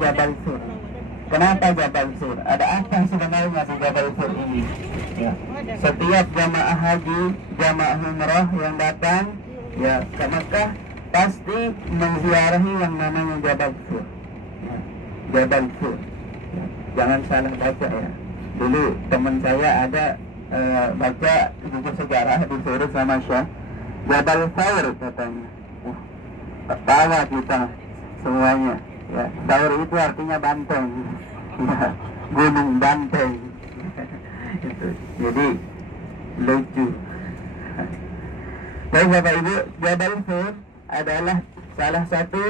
Jabal Sur. Kenapa Jabal Sur? Ada apa sebenarnya di Jabal Sur ini? Ya. Setiap jamaah haji, jamaah umrah yang datang ya ke Mekah pasti menziarahi yang namanya Jabal Sur. Ya. Jabal Sur. Ya. Jangan salah baca ya. Dulu teman saya ada baca buku sejarah disuruh sama Syekh Jabal Sur katanya. Ketawa kita semuanya. Ya, Saur itu artinya banteng. Ya, gunung banteng. Itu. Jadi lucu. Baik Bapak Ibu, Jabal Sur adalah salah satu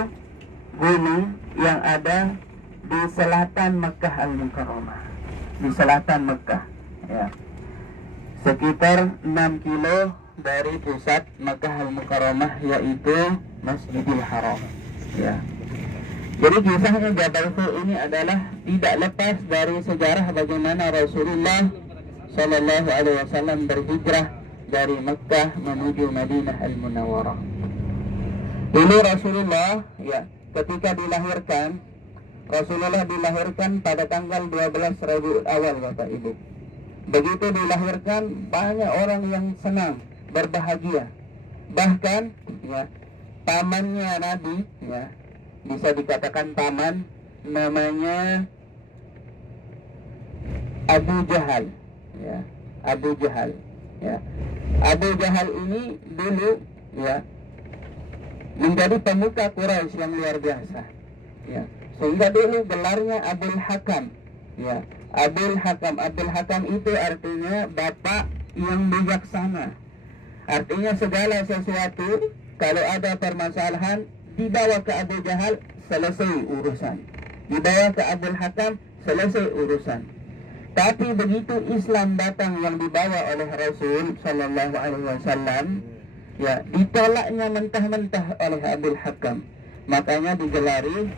gunung yang ada di selatan Mekah Al-Mukarramah. Di selatan Mekah, ya. Sekitar 6 kilo dari pusat Mekah Al-Mukarramah, yaitu Masjidil Haram. Ya. Jadi kisahnya Jabal Sur ini adalah tidak lepas dari sejarah bagaimana Rasulullah Sallallahu Alaihi Wasallam berhijrah dari Mekah menuju Madinah Al-Munawwarah. Dulu Rasulullah, ya, ketika dilahirkan, Rasulullah dilahirkan pada tanggal 12 Rabiul Awal, Bapak Ibu. Begitu dilahirkan, banyak orang yang senang, berbahagia. Bahkan, ya, pamannya Nabi, ya, bisa dikatakan paman, namanya Abu Jahal, ya, Abu Jahal, ya. Abu Jahal ini dulu, ya, menjadi pemuka Quraisy yang luar biasa, ya. Sehingga dulu gelarnya Abul Hakam, ya. Abul Hakam. Abul Hakam itu artinya bapak yang bijaksana. Artinya segala sesuatu kalau ada permasalahan dibawa ke Abu Jahal, selesai urusan. Dibawa ke Abul Hakam, selesai urusan. Tapi begitu Islam datang yang dibawa oleh Rasul Sallallahu Alaihi Wasallam, ya, ditolaknya mentah-mentah oleh Abul Hakam. Makanya digelari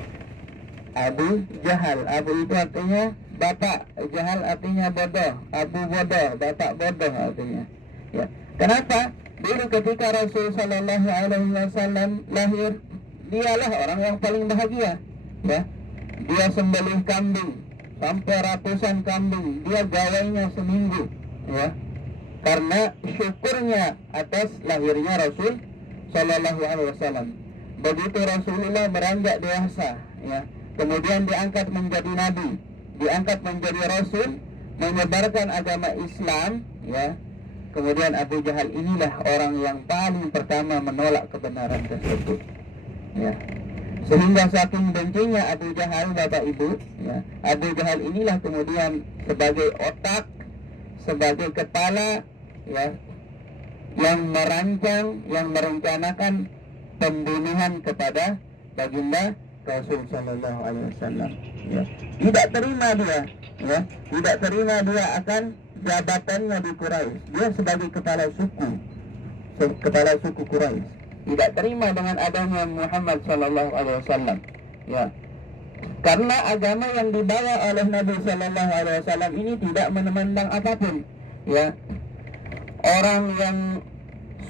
Abu Jahal. Abu itu artinya bapak, Jahal artinya bodoh. Abu bodoh, bapak bodoh artinya. Ya. Kenapa? Dulu ketika Rasul Sallallahu Alaihi Wasallam lahir, dialah orang yang paling bahagia, ya. Dia sembelih kambing sampai ratusan kambing, dia gawainya seminggu, ya, karena syukurnya atas lahirnya Rasul Sallallahu Alaihi Wasallam. Begitu Rasulullah beranjak dewasa, ya, kemudian diangkat menjadi nabi, diangkat menjadi rasul, menyebarkan agama Islam, ya. Kemudian Abu Jahal inilah orang yang paling pertama menolak kebenaran tersebut, ya. Sehingga saking bencinya Abu Jahal, Bapak Ibu, ya, Abu Jahal inilah kemudian sebagai otak, sebagai kepala, ya, yang merancang, yang merencanakan pembunuhan kepada baginda Rasul Sallallahu Alaihi Wasallam. Ya. Tidak terima dia, ya, tidak terima dia akan jabatannya di Quraisy. Dia sebagai kepala suku Quraisy. Tidak terima dengan adanya Muhammad Sallallahu Alaihi Wasallam, ya, karena agama yang dibawa oleh Nabi Sallallahu Alaihi Wasallam ini tidak memandang apapun, ya. Orang yang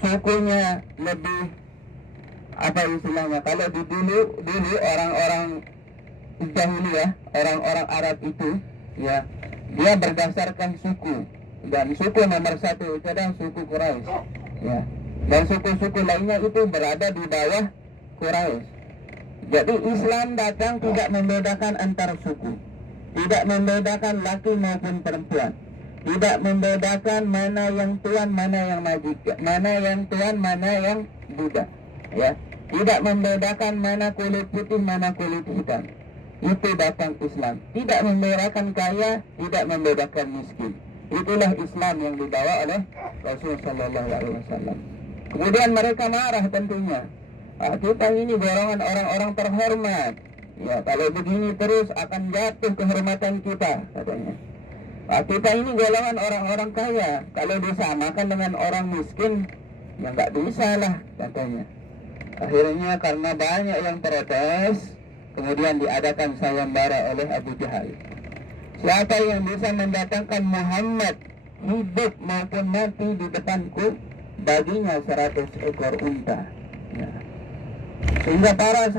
sukunya lebih, apa istilahnya, kalau dulu orang-orang jahiliyah, orang-orang Arab itu, ya, dia berdasarkan suku, dan suku nomor satu itu adalah suku Quraisy, ya. Dan suku-suku lainnya itu berada di bawah Quraisy. Jadi Islam datang tidak membedakan antar suku, tidak membedakan laki maupun perempuan, tidak membedakan mana yang tuan, mana yang majikan, mana yang tuan, mana yang budak, ya. Tidak membedakan mana kulit putih, mana kulit hitam. Itu datang Islam. Tidak membedakan kaya, tidak membedakan miskin. Itulah Islam yang dibawa oleh Rasul Sallallahu Alaihi Wasallam. Kemudian mereka marah tentunya. Kita ini golongan orang-orang terhormat, ya, kalau begini terus akan jatuh kehormatan kita, katanya. Kita ini golongan orang-orang kaya, kalau disamakan dengan orang miskin, ya nggak bisa lah, katanya. Akhirnya karena banyak yang protes, kemudian diadakan sayembara oleh Abu Jahal. Siapa yang bisa mendatangkan Muhammad hidup maupun mati di depanku, baginya 100 ekor unta, ya. Sehingga para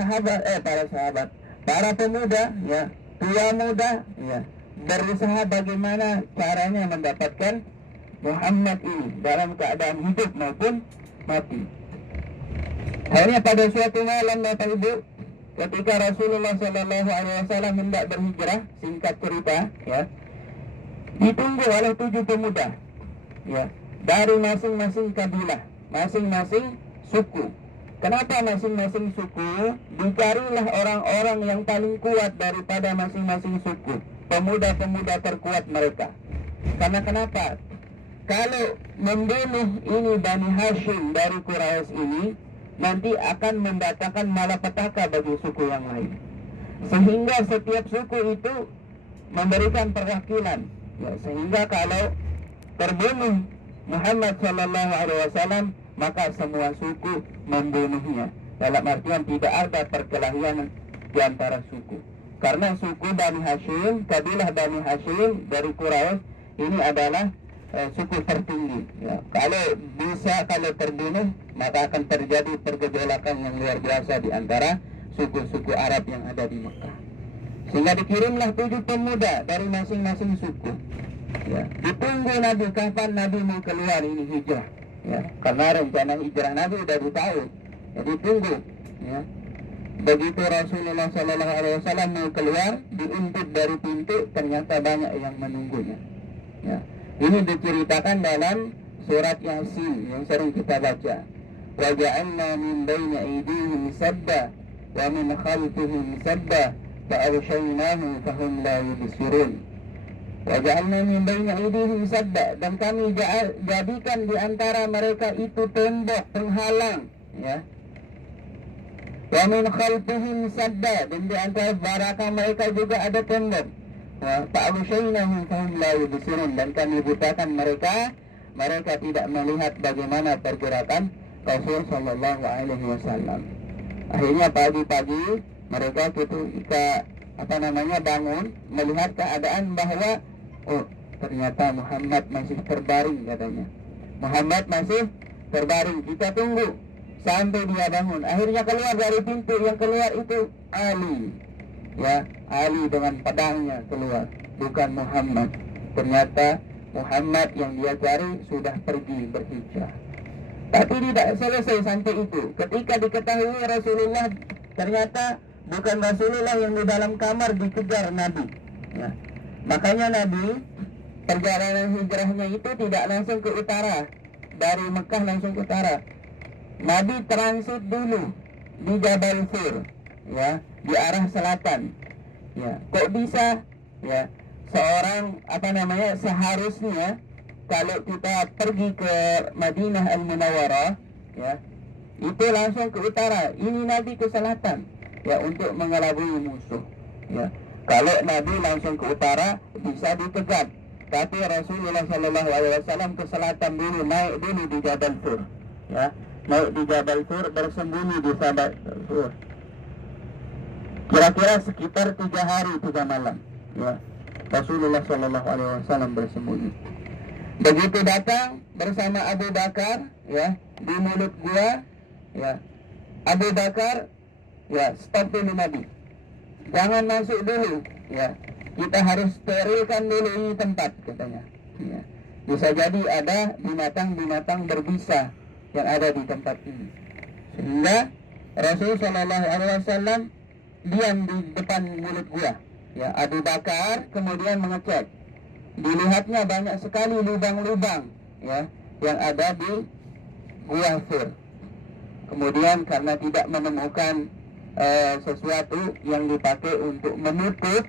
para pemuda, ya, tua muda, ya, berusaha bagaimana caranya mendapatkan Muhammad ini dalam keadaan hidup maupun mati. Akhirnya pada suatu malam, Bapak Ibu, ketika Rasulullah SAW hendak berhijrah, singkat cerita, ya, ditunggu oleh 7 pemuda, ya, dari masing-masing kabilah, masing-masing suku. Kenapa masing-masing suku? Dicarilah orang-orang yang paling kuat daripada masing-masing suku, pemuda-pemuda terkuat mereka. Karena kenapa? Kalau membunuh ini Bani Hashim dari Quraisy ini, nanti akan mendatangkan malapetaka bagi suku yang lain. Sehingga setiap suku itu memberikan perwakilan, ya, sehingga kalau terbunuh Muhammad SAW, maka semua suku membunuhnya. Dalam artian tidak ada perkelahian di antara suku. Karena suku Bani Hashim, kabilah Bani Hashim dari Quraisy ini adalah suku tertinggi, ya. Kalau terbunuh, maka akan terjadi pergejolakan yang luar biasa di antara suku-suku Arab yang ada di Mekah. Sehingga dikirimlah 7 pemuda dari masing-masing suku, ya. Ditunggu Nabi, kapan Nabi mau keluar ini hijrah, ya. Karena rencana hijrah Nabi udah tahu, ya, ditunggu, ya. Begitu Rasulullah SAW mau keluar, diintip dari pintu, ternyata banyak yang menunggunya, ya. Ini diceritakan dalam surat Yasin yang sering kita baca. Wa ja'alna min baini aydihim sadda wa min khalfihim sadda fa arshaynahum fahum la yubsirun. Wa ja'alna min baini aydihim sadda, dan kami jadikan di antara mereka itu tembok penghalang, ya. Wa min khalfihim sadda, dan di antara belakang mereka juga ada tembok. Fa'alushaynahum fahum la yubsirun, dan kami butakan mereka tidak melihat bagaimana pergerakan Rasul sallallahu alaihi wasallam. Akhirnya pagi-pagi mereka ketika bangun, melihat keadaan bahwa ternyata Muhammad masih terbaring, katanya. Muhammad masih terbaring, kita tunggu sampai dia bangun. Akhirnya keluar dari pintu, yang keluar itu Ali, ya, Ali dengan pedangnya keluar, bukan Muhammad. Ternyata Muhammad yang dia cari sudah pergi berhijrah. Tapi tidak selesai sampai itu. Ketika diketahui Rasulullah, ternyata bukan Rasulullah yang di dalam kamar dikejar Nabi, ya. Makanya Nabi perjalanan hijrahnya itu tidak langsung ke utara, dari Mekah langsung ke utara. Nabi transit dulu di Jabal Fur, ya, di arah selatan, ya. Kok bisa, ya, seorang seharusnya kalau kita pergi ke Madinah Al-Munawwarah, ya, itu langsung ke utara. Ini Nabi ke selatan, ya, untuk mengelabui musuh, ya. Kalau Nabi langsung ke utara bisa dikejar, tapi Rasulullah SAW ke selatan dulu, naik dulu di Jabal Fur, ya, naik di Jabal Fur, bersembunyi di Jabal Fur. Kira-kira sekitar 3 hari 3 malam, ya, Rasulullah SAW bersembunyi. Begitu datang bersama Abu Bakar, ya, di mulut gua, ya, Abu Bakar, ya, stop dulu Nabi, jangan masuk dulu, ya, kita harus sterilkan dulu ini tempat, katanya, ya. Bisa jadi ada binatang-binatang berbisa yang ada di tempat ini. Sehingga Rasulullah SAW diam di depan mulut gua, ya. Abu Bakar kemudian mengecek, dilihatnya banyak sekali lubang-lubang, ya, yang ada di Gua Fur. Kemudian karena tidak menemukan sesuatu yang dipakai untuk menutup,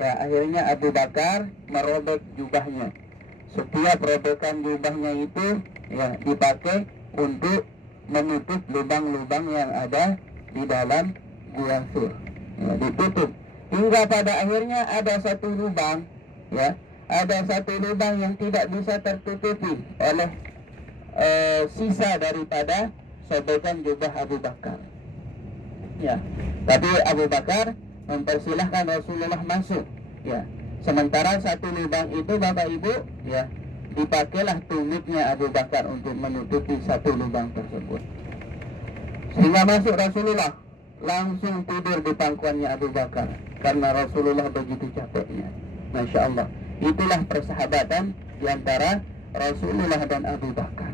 ya, akhirnya Abu Bakar merobek jubahnya. Setiap robekan jubahnya itu, ya, dipakai untuk menutup lubang-lubang yang ada di dalam Gua Fur, ya, ditutup. Hingga pada akhirnya ada satu lubang, ya, ada satu lubang yang tidak bisa tertutupi oleh sisa daripada sobekan jubah Abu Bakar, ya. Tapi Abu Bakar mempersilahkan Rasulullah masuk, ya. Sementara satu lubang itu, Bapak Ibu, ya, dipakailah tumitnya Abu Bakar untuk menutupi satu lubang tersebut. Sehingga masuk Rasulullah, langsung tidur di pangkuannya Abu Bakar karena Rasulullah begitu capeknya. Masya Allah, itulah persahabatan di antara Rasulullah dan Abu Bakar.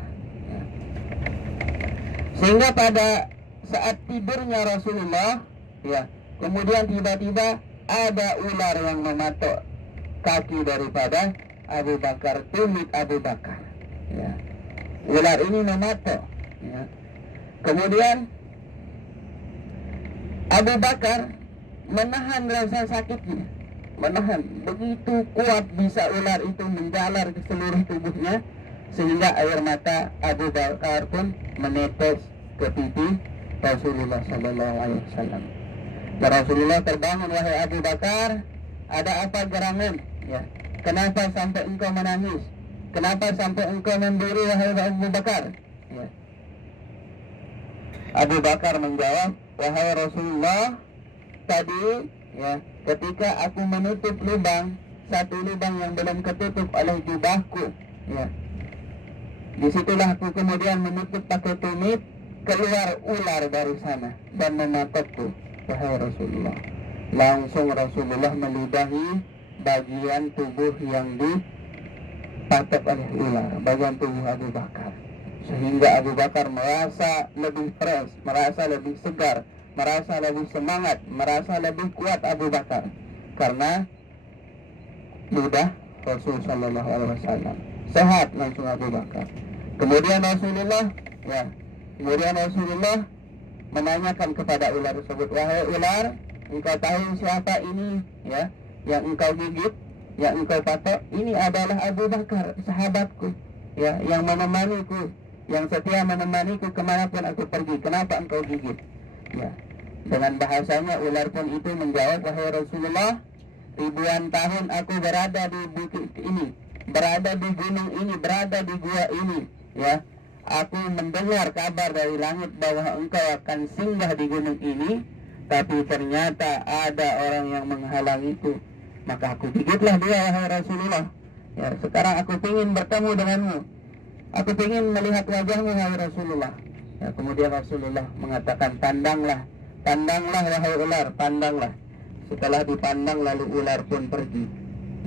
Sehingga pada saat tidurnya Rasulullah, ya, kemudian tiba-tiba ada ular yang mematok kaki daripada Abu Bakar, tumit Abu Bakar. Ya. Ular ini mematok. Ya. Kemudian Abu Bakar menahan rasa sakitnya, menahan. Begitu kuat bisa ular itu menjalar ke seluruh tubuhnya, sehingga air mata Abu Bakar pun menetes ke pipi Rasulullah Sallallahu Alaihi Wasallam. Dan Rasulullah terbangun, wahai Abu Bakar, ada apa gerangan? Ya, kenapa sampai engkau menangis? Kenapa sampai engkau memberi, wahai Abu Bakar? Ya. Abu Bakar menjawab, wahai Rasulullah, tadi ya ketika aku menutup lubang, satu lubang yang belum ketutup oleh jubahku, ya, disitulah aku kemudian menutup pakai tumit, keluar ular dari sana dan mematokku, wahai Rasulullah. Langsung Rasulullah meludahi bagian tubuh yang dipatok oleh ular, bagian tubuh Abu Bakar, sehingga Abu Bakar merasa lebih fresh, merasa lebih segar, merasa lebih semangat, merasa lebih kuat Abu Bakar karena ludah Rasul Sallallahu Alaihi Wasallam. Sehat langsung Abu Bakar. Kemudian Rasulullah menanyakan kepada ular tersebut, wahai ular, engkau tahu siapa ini, ya, yang engkau gigit, yang engkau patok? Ini adalah Abu Bakar, sahabatku, ya, yang menemaniku, yang setia menemaniku kemanapun aku pergi. Kenapa engkau gigit? Ya, dengan bahasanya ular pun itu menjawab, wahai Rasulullah, ribuan tahun aku berada di bukit ini, berada di gunung ini, berada di gua ini, ya. Aku mendengar kabar dari langit bahwa engkau akan singgah di gunung ini, tapi ternyata ada orang yang menghalangiku. Maka aku gigitlah dia, wahai Rasulullah. Ya, sekarang aku ingin bertemu denganmu. Aku ingin melihat wajahmu, wahai Rasulullah. Ya, kemudian Rasulullah mengatakan, pandanglah, pandanglah wahai ular, pandanglah. Setelah dipandang lalu ular pun pergi.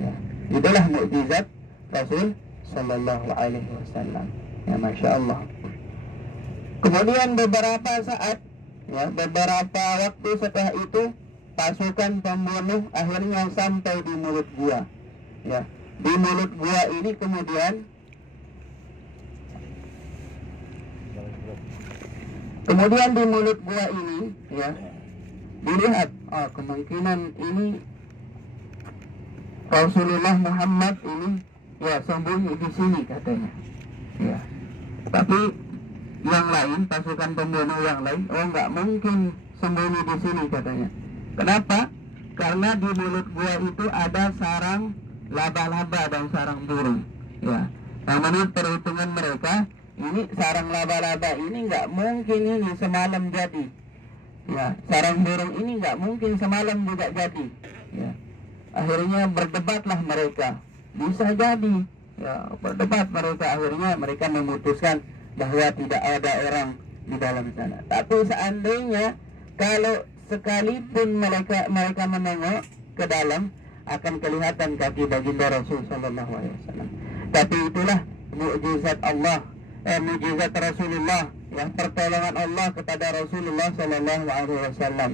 Ya, itulah mukjizat Rasul Sallallahu Alaihi Wasallam. Ya, Masya Allah. Kemudian beberapa saat, ya, beberapa waktu setelah itu, pasukan pembunuh akhirnya sampai di mulut gua. Ya, di mulut gua ini kemudian di mulut gua ini, ya, dilihat, kemungkinan ini Rasulullah Muhammad ini, ya, sembunyi di sini katanya. Ya. Tapi yang lain, pasukan pembunuh yang lain, nggak mungkin sembunyi di sini katanya. Kenapa? Karena di mulut gua itu ada sarang laba-laba dan sarang burung. Ya. Nah, menurut perhitungan mereka, ini sarang laba-laba ini nggak mungkin ini semalam jadi. Ya, sarang burung ini nggak mungkin semalam juga jadi. Ya. Akhirnya berdebatlah mereka. Bisa jadi. Ya, berdebat mereka, akhirnya mereka memutuskan bahwa tidak ada orang di dalam sana. Tapi seandainya kalau sekalipun mereka menengok ke dalam, akan kelihatan kaki baginda Rasul Sallallahu Alaihi Wasallam. Tapi itulah mukjizat Allah, mukjizat Rasulullah, ya, pertolongan Allah kepada Rasulullah Sallallahu Alaihi Wasallam.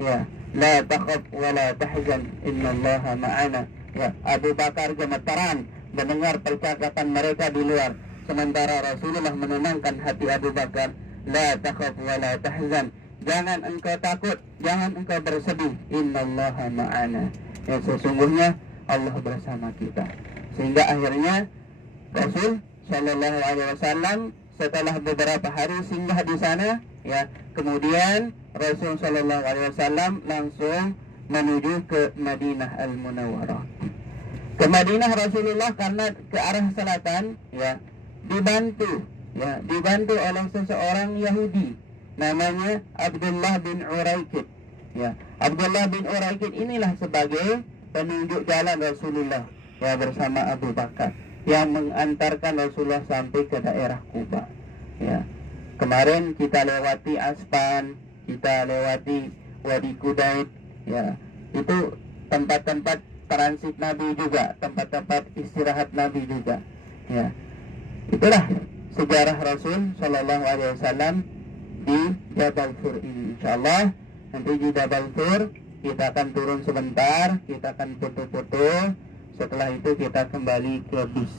Ya, la takhaf wa la tahzan, innallaha ma'ana. Ya, Abu Bakar gemetaran mendengar percakapan mereka di luar, sementara Rasulullah menenangkan hati Abu Bakar. La takhaf wa la tahzan, jangan engkau takut, jangan engkau bersedih, innallaha ma'ana. Ya, sesungguhnya Allah bersama kita. Sehingga akhirnya Rasul Sallallahu Alaihi Wasallam setelah beberapa hari singgah di sana, ya, kemudian Rasul Sallallahu Alaihi Wasallam langsung menuju ke Madinah Al-Munawwarah. Ke Madinah Rasulullah karena ke arah selatan, ya, dibantu oleh seseorang Yahudi namanya Abdullah bin Uraikid. Ya, Abdullah bin Uraikid inilah sebagai penunjuk jalan Rasulullah, ya, bersama Abu Bakar, yang mengantarkan Rasulullah sampai ke daerah Kuba. Ya, kemarin kita lewati Aspan, kita lewati Wadi Kudaid, ya, itu tempat-tempat transit Nabi juga, tempat-tempat istirahat Nabi juga, ya. Itulah sejarah Rasul Shallallahu Alaihi Wasallam di Jabal Thur ini. Insyaallah nanti di Jabal Thur kita akan turun sebentar, kita akan foto-foto. Setelah itu kita kembali ke bis.